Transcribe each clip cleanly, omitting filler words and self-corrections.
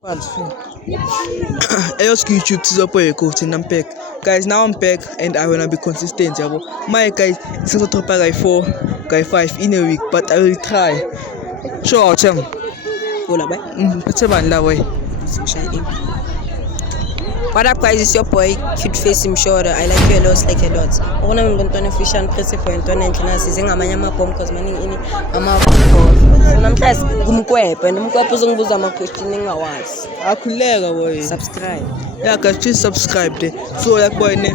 Hey, what's YouTube? This is up your coach and I'm back. Guys, now I'm back and I wanna be consistent. Yabo. My guys, this is top guy 4, guy 5 in a week, but I will try. Sure, chum. What up guys, it's your boy, Cute Face Mshora. I like you a lot, like a lot. Ukona ngintwana fish and press for intwana enhlana size ngamanye amabomb cause maningi ini amabomb. Namhlanje kumkwephe nomkwephe uzongibuza ama question engawazi. Akhuleka boy. Subscribe. Yeah guys, please subscribe there. So like boy ne.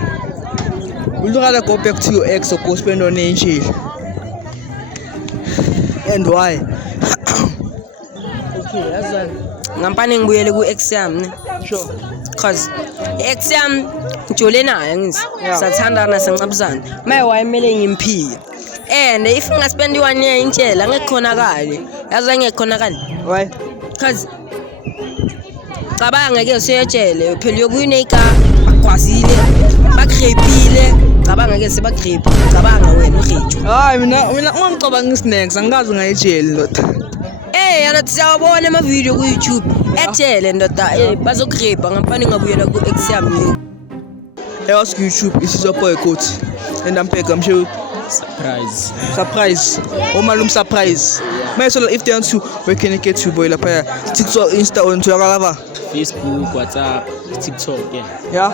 We'll rather go back to your ex or go spend on in jail. And why? Okay, that's that. Ngampani ngibuyele ku ex yami ne. Sure. Cause ex yami ngijole naye ngithi sathandana sencabuzana maye wayemele ngimphike and if ngaspendi 1 year intshela ngekhonakala yazi ngekhonakala Why? Cause cabanga ke useyetshele phela yokuyine igama bakwazile bakrepile cabanga ke sebakrepe cabanga wena uRijo Hayi mina ungangicabanga isnacks angikazi ngayijeli ndoda. Yana siyabona ama video ku YouTube ejele ndoda bazokrepa ngampani ngabuyela ku ex yami. Hey, what's YouTube? This is your boy coach and I'm back. I'm sure surprise. Oh malum surprise. My so if they want to we can get to boy la pa TikTok, Insta on Twitter, Facebook, WhatsApp, TikTok, yeah.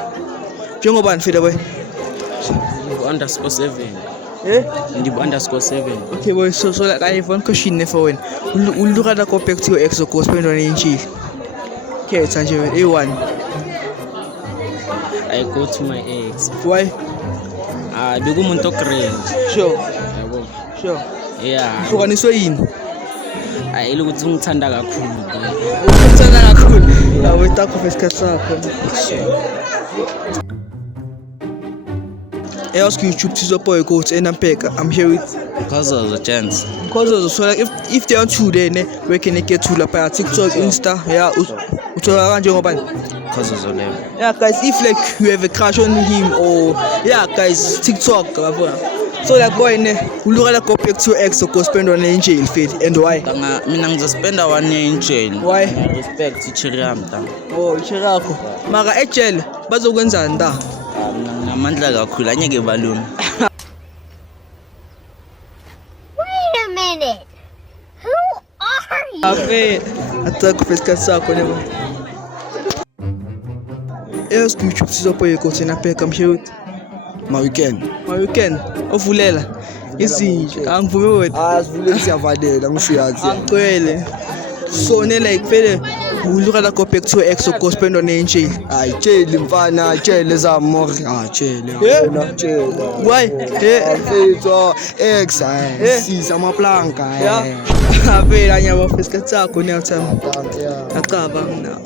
Njengoba nifida boy. _7. Eh? _7. Okay boy, so like I have one question for when. Will look at the go back to your ex or go spend on in jail. Okay, Sanjay, A1. I go to my ex. Why? Bekumuntu cringe. Sure. Yabo. Sure. Yeah. Hlukaniswe yini? Ukuthi ngithanda kakhulu. Uthanda kakhulu. Yawe takho fesikhathi sakho. Hey, ask YouTube to support your coach and I'm back. I'm here with Because of the chance. so like if they want to then we can get to la pa TikTok, Insta, yeah, uthola kanje ngoba Because of the level. yeah guys, if like you have a crush on him or yeah guys TikTok so like boy ne ulukela go back to your ex or go spend on in jail fed and why? Mina ngizospenda 1 year in jail. Why? Respect ichiriam ta. Oh ichirako maka ejele bazokwenzani nda? Ngamandla kakhulu anyeke baluni. Wait a minute. Who are you? Afe atakho fesikhathi sakho ne. Yes, YouTube support your coach and I'm back. I'm here with My weekend. ovulela izinja angivume wena Sivule siyavadela ngisiyazi. angicwele so ne like vele ulukela go back to ex or go spend on in jail. Hayi tsheli mfana, tshele zamori. Tshele. Yeah. Tshele. Why? Afetho ex sisa amaplanka. Yeah. Avela nyaba fesikhathi sakho ne uthama acaba mina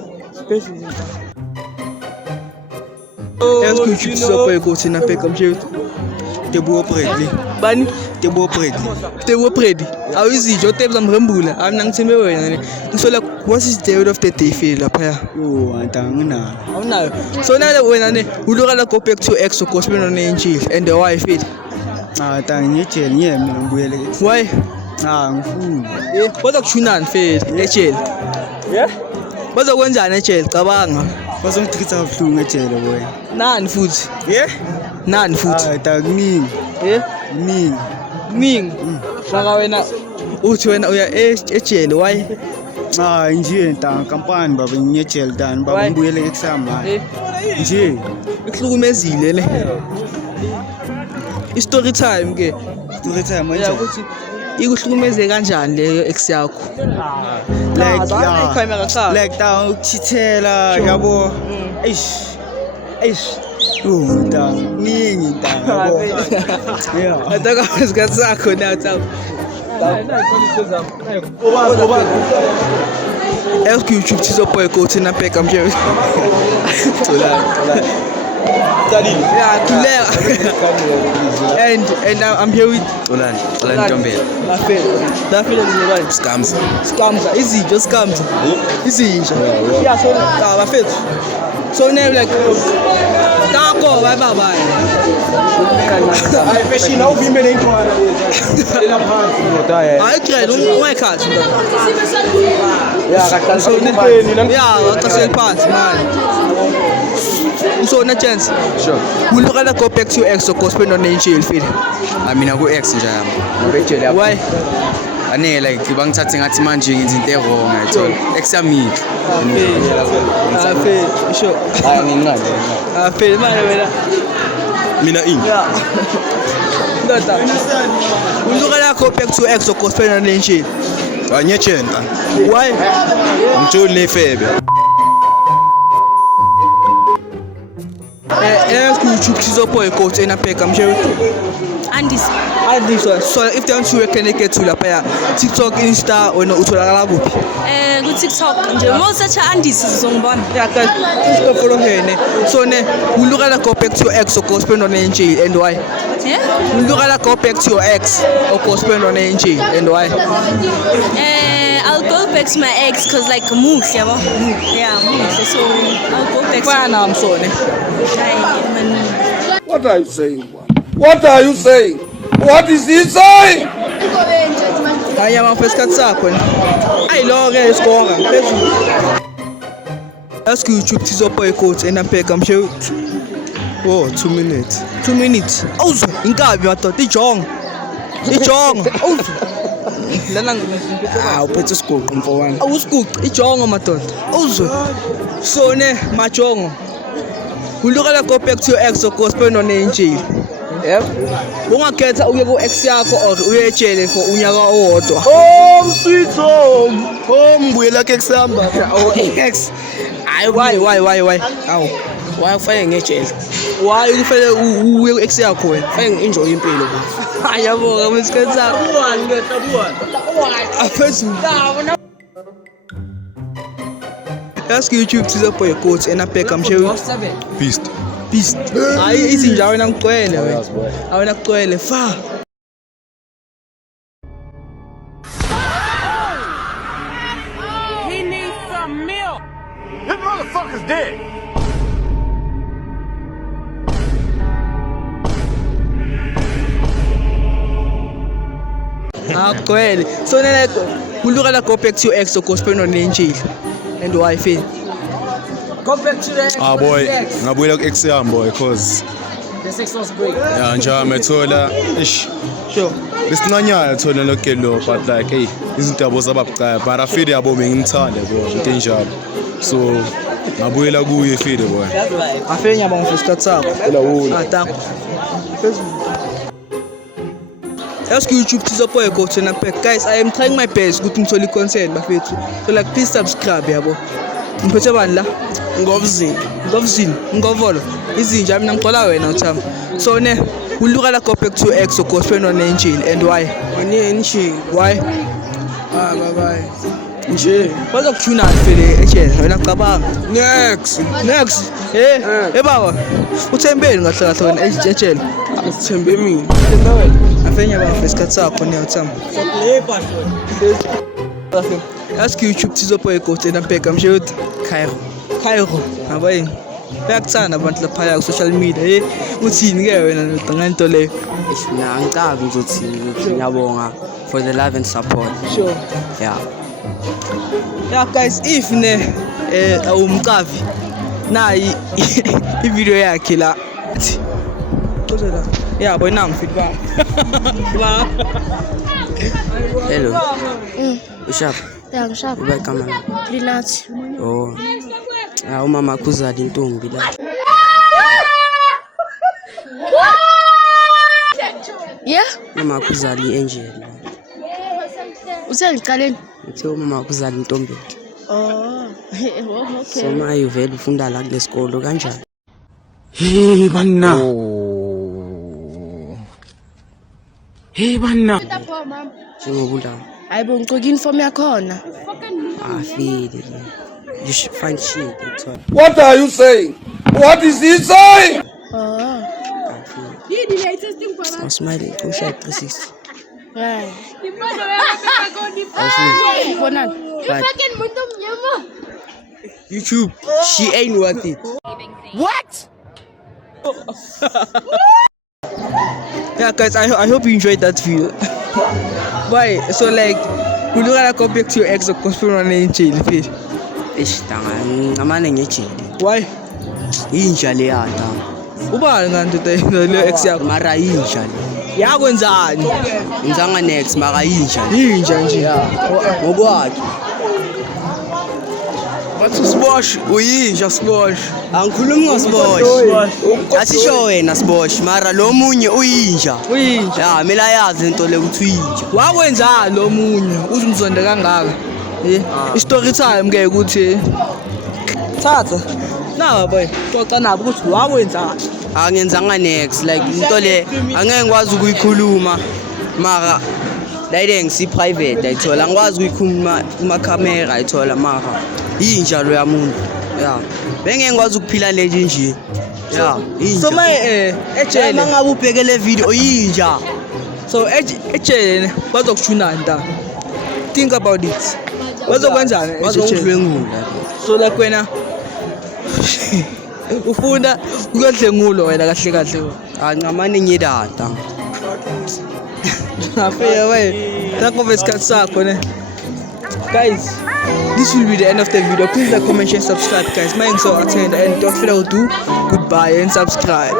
Yes, YouTube support your coach and I'm back. I'm here with Teboho Bradley. Bani? Teboho Bradley. How is it? Your tapes am rembula. I'm nang thembe wena. So like what is the end of the day feel lapha? Yo antangina. Awunayo. So now wena ne ulukela go back to ex or go spend on in jail and the wife it. Tangijeli mina ngibuyele. Why? Ngifuni. Bazokuchunani fela ejele. Yeah? Bazokwenzana ejele cabanga. Bazongitritha kabuhlungu ejele boy. Nani futhi? Yeah? Nani futhi? Takuningi. Ning. Shaka wena uthi wena uya ejele why? Nje ntanga kampani baba ngiyejele dani baba ngibuyele exam la. Nje ikuhlukumezile le. I-story time ke. story time manje. Yeah ukuthi ikuhlukumeze kanjani leyo ex yakho? Like ta ukuchithela yabo. Eish. Ningi ntanga. Yeah. Ataka fesikhathi sakho na tsaku. Ask YouTube to support your coach and I'm back. I'm here. Yeah, clear. And I'm here with Olan Tombela. Lafela ngibani? Scamza. Easy, just Scamza. Easy. Yeah, so bafethu. So now like tako bye. Hayi train ungayikhathi nto. Yeah, qasel phansi man. So na chance. Sure. Will you rather go back to your ex or go spend on in jail feel? Mina ku-ex nje yami. Why? Ane like bangithathe ngathi manje ngenza into wrong ayithola. Ex yami. Sure. Hayi nginqale. Feel man wena. Mina ini. Yeah. Ndoda. Will you rather go back to your ex or go spend on in jail? Anyechenta. Why? Ngitshole febe. YouTube sizopoa coach enapeka mshe. Andis so if they want to connect to la paya TikTok Insta wena utholakala kuphi? Ku TikTok nje mawusearch Andis uzongibona. Yeah guys just follow her ne. So ne will you rather go back to your ex or go spend on in jail and why? Yeah? Will you rather go back to your ex or go spend on in jail and why? I'll go back to my ex cause like move, yabo. Yeah, move. So I'll go back Fana I'm so ne. What are you saying? What are you saying? What is he saying? Aya mafeska sakho ne. Ayi lo ke iskora phezulu. Ask YouTube sizopoa coach enapeka mshe. Oh, 2 minutes. 2 minutes. Awuzwe inkabi madoda ijonga. Ijonga. Awuzwe. Lana Uphethe isigoqo mfowami. awusiguqi ijonga madoda. Awuzwe. So ne majongo. Will you rather go back to your ex or go spend on in jail? Yep. Ungakhetha uye ku ex yakho or uye ejele for unyaka owodwa. Home sweet home. Home ngibuyela ke kusamba. Ex. Why? Aw. Why ufike ngejele? Why kufanele uye ku ex yakho wena? Ufike ngi-enjoy impilo. Ayabonga msikhatha. Aphezulu. Ask YouTube sizopoa coach enapeka mshe. Beast. Beast. Hayi izinja wena ngicwele wena. Awena kucwele fa. Kucwele. So like will you rather go back to your ex or go spend on in jail? And why feel? Go back to the ex. Boy, ngabuyela ku ex yami boy because The sex was great. yeah nje methola ish Sure. besincanyana thola lokho lo but like hey izinto yabo zababucaya but I feel yabo bengimthanda boy into enjalo so ngabuyela kuye feel boy Afenya bang isikhathi sakho. Thank you. Ask YouTube sizopoa coach enapeka. Guys, I am trying my best ukuthi ngithole content bafethu. So like please subscribe yabo. Ngiphethe bani la? Ngovzini, ngovolo. Izinja mina ngixola wena uthama. So ne, will you rather go back to your ex or go spend on in jail and why? Why? bye Nje. Bazokuthuna vele ejele wena cabanga. Next. Baba. Uthembeni ngahle kahle wena ejele. Sithembe mina Themba wena. Afenya baba isikhathi sakho ne uthama. Ask YouTube sizopoa coach enapeka mshe uthi Cairo. Habayi. Bayakuthanda abantu lapha ku social media. Uthini ke wena nodanga into leyo? Mina angicazi ngizothini ngiyabonga for the love and support. Sure. Yeah. Yeah guys, if ne awumcavi nayi i-video yakhe la. Kozela. Yeah boy nam fit ba. Ba. Hello. Ushap. Yeah, ngishapha. Uba igama la. Linathi. Oh. Ah umama kuzala intombi la. Yeah? Mama kuzala iangel. Usengiqaleni? Uthe umama kuzala intombi. Oh. Okay. So maye uvela ufunda la kulesikolo kanjani? Hey, banna. Hey, banna. Njengobula. Hayibo ngicela inform yakhona. Afili. You should find shit. What are you saying? What is he saying? Oh. I'm smiling. Push out 360. Right. But YouTube, she ain't worth it. What? Yeah, guys, I hope you enjoyed that video. Why? So like, would you rather go back to your ex or postpone on in jail? Ngamane ngejele. Why? Inja le yata. Ubani kanti le ex yakho? Mara inja le. Yakwenzani? Ngizanga next mara inja. Inja nje. Ngokwakhe. Bathi sibosh, uyinja sibosh. Angikhulumi ngosibosh. Asisho wena sibosh mara lo munye uyinja. Uyinja. Ya mina yazi into le ukuthi uyinja. Wakwenzani lo munye? Uze umzonde kangaka. I-story time ke ukuthi thatha. Nawa boy, xoxa nabo ukuthi wakwenzani. Angenzanga next like into le angeke ngikwazi ukuyikhuluma mara like ngisi private ayithola ngikwazi ukuyikhuluma kuma camera ayithola mara inja lo yamuntu ya bengeke ngikwazi ukuphila leje nje ya inja So my ejele mangabe ubheke le video inja so ejele bazokushuna nta. Think about it. Bazokwenzani ejele? bazongidlwengula So like wena ufuna ukudlengulo wena kahle kahle. angamane ngidata After way, thank you for isikhathi sakho ne. Guys, this will be the end of the video. Please like, comment, share, subscribe guys. My name is Attend and don't forget to do goodbye and subscribe.